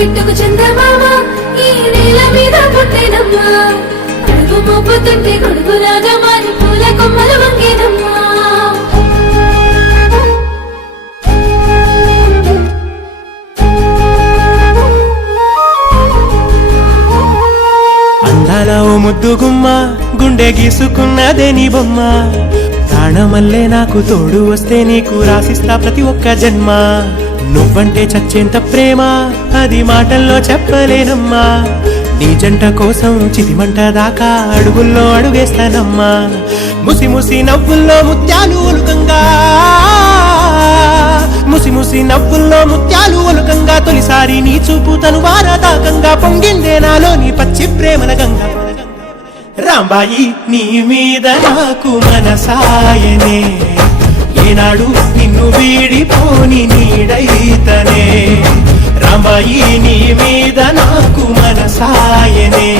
పిట్టుకు చందమామ ఈ నేల మీద పుట్టేనమ్మా అడుగు మోపుతుంటే కొడుకు రాజా మారి పూల కొమ్మలు వంగేనమ్మా అందాల ఓ ముద్దు గుమ్మ గుండె గీసుకున్నదే నీ బొమ్మ ప్రాణమల్లే నాకు తోడు వస్తే నీకు రాసిస్తా ప్రతి ఒక్క జన్మ నువ్వంటే చచ్చేంత ప్రేమ అది మాటల్లో చెప్పలేనమ్మా నీ జంట కోసం చితిమంట దాకా అడుగుల్లో అడుగేస్తానమ్మా ముసి ముసి నవ్వుల్లో ముత్యాలు ఒలుకంగా ముసి ముసి నవ్వుల్లో ముత్యాలు ఒలుకంగా తొలిసారి నీ చూపు తను వారదాకంగా పొంగిందే నాలో నీ పచ్చి ప్రేమల గంగా రాంబాయి నీ మీద నాకు మనసాయనే ఏనాడు నిన్ను వీడిపోని నీడైతనే రాంబాయి నీ మీద నాకు మనసాయనే